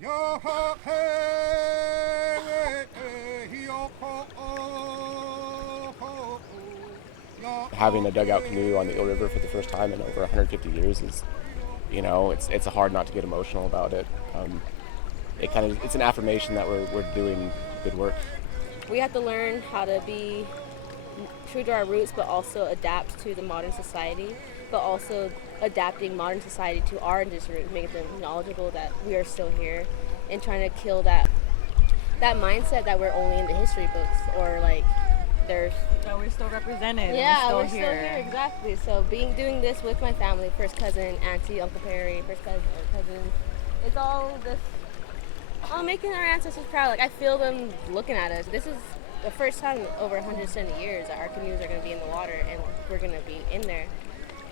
Having a dugout canoe on the Eel River for the first time in over 150 years is, it's hard not to get emotional about it. It's an affirmation that we're doing good work. We have to learn how to be true to our roots, but also adapt to the modern society, but also adapting modern society to our indigenous roots, making them knowledgeable that we are still here, and trying to kill that mindset that we're only in the history books, or like there's we're still represented. Yeah, we're still here, exactly. So doing this with my family, first cousin, auntie, Uncle Perry, first cousin, it's all this. Making our ancestors proud. Like, I feel them looking at us. This is the first time in over 170 years that our canoes are going to be in the water and we're going to be in there.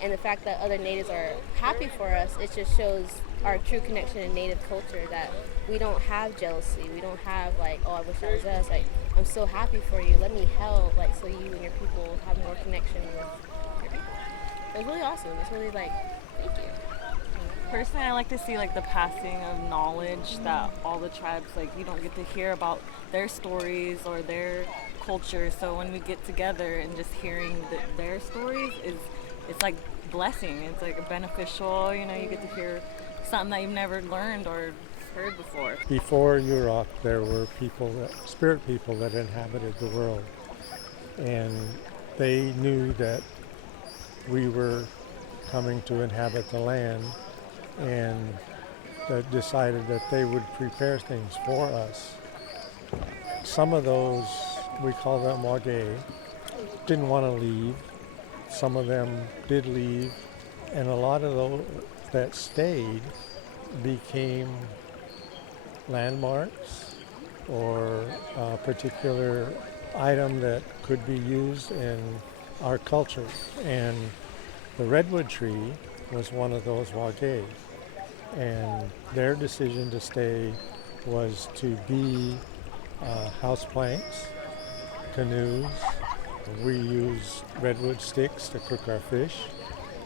And the fact that other natives are happy for us, it just shows our true connection in native culture, that we don't have jealousy. We don't have like, oh, I wish that was us. Like, I'm so happy for you. Let me help. Like, so you and your people have more connection with your people. It was really awesome. It's really like, thank you. Personally, I like to see like the passing of knowledge that all the tribes, like, you don't get to hear about their stories or their culture. So when we get together and just hearing their stories it's like blessing. It's like beneficial. You get to hear something that you've never learned or heard before. Before Yurok, there were spirit people that inhabited the world, and they knew that we were coming to inhabit the land, and that decided that they would prepare things for us. Some of those, we call them wage, didn't want to leave. Some of them did leave, and a lot of those that stayed became landmarks or a particular item that could be used in our culture. And the redwood tree was one of those wage. And their decision to stay was to be house planks, canoes. We use redwood sticks to cook our fish,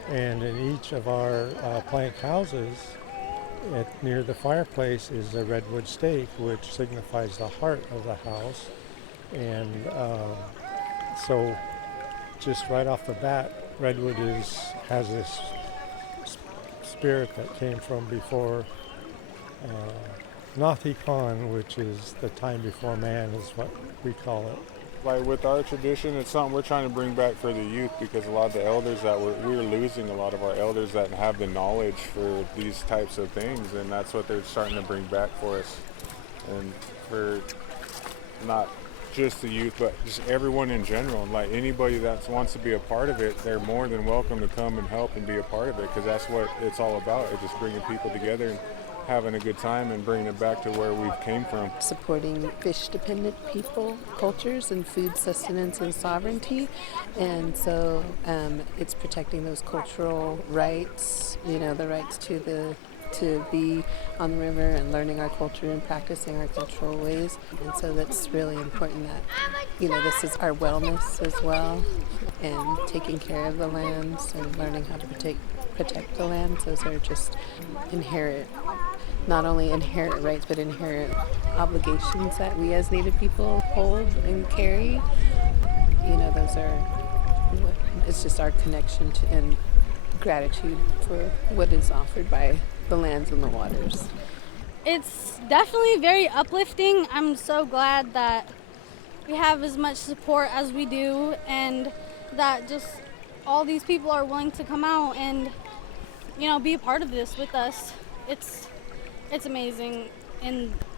and in each of our plank houses near the fireplace is a redwood stake, which signifies the heart of the house. And so just right off the bat, redwood has this spirit that came from before Nathi Khan, which is the time before man, is what we call it. Like with our tradition, it's something we're trying to bring back for the youth, because a lot of the elders that we're losing a lot of our elders that have the knowledge for these types of things, and that's what they're starting to bring back for us. And for not just the youth, but just everyone in general. Like anybody that wants to be a part of it, they're more than welcome to come and help and be a part of it, because that's what it's all about. It's just bringing people together and having a good time and bringing it back to where we came from. Supporting fish-dependent people, cultures, and food sustenance and sovereignty. And so it's protecting those cultural rights, the rights to be on the river and learning our culture and practicing our cultural ways. And so that's really important that, this is our wellness as well, and taking care of the lands and learning how to protect the lands. Those are just not only inherent rights, but inherent obligations that we as Native people hold and carry. It's just our connection to and gratitude for what is offered by the lands and the waters. It's definitely very uplifting. I'm so glad that we have as much support as we do, and that just all these people are willing to come out and be a part of this with us. It's amazing,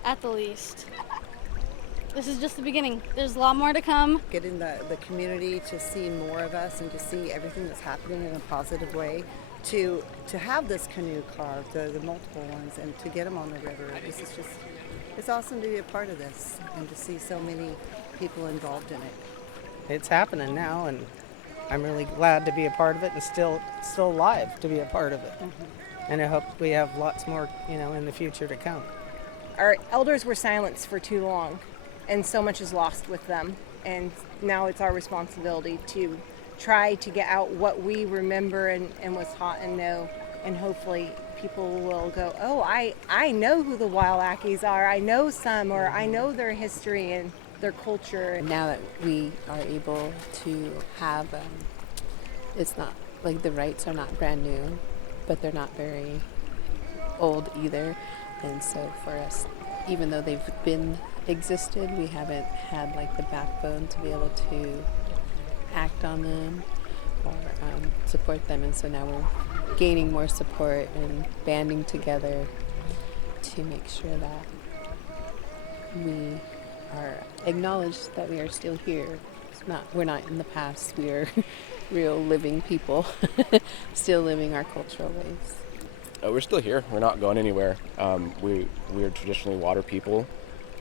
at the least. This is just the beginning. There's a lot more to come. Getting the community to see more of us and to see everything that's happening in a positive way, to have this canoe carved, the multiple ones, and to get them on the river. It's awesome to be a part of this and to see so many people involved in it. It's happening now, and I'm really glad to be a part of it and still alive to be a part of it. Mm-hmm. And I hope we have lots more, in the future to come. Our elders were silenced for too long, and so much is lost with them. And now it's our responsibility to try to get out what we remember and was taught and know, and hopefully people will go, oh, I know who the Wailakis are. I know some, or I know their history and their culture. Now that we are able to have, it's not like the rights are not brand new, but they're not very old either. And so for us, even though they've been existed, we haven't had like the backbone to be able to act on them or support them. And so now we're gaining more support and banding together to make sure that we are acknowledged that we are still here. We're not in the past. We are real living people, still living our cultural ways. We're still here. We're not going anywhere. We're traditionally water people.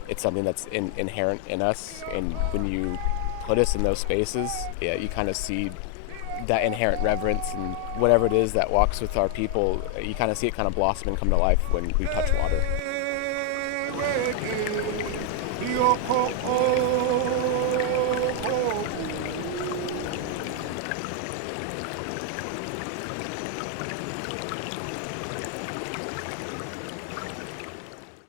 It's something that's inherent in us, and when you put us in those spaces, yeah, you kind of see that inherent reverence and whatever it is that walks with our people, you kind of see it kind of blossom and come to life when we touch water.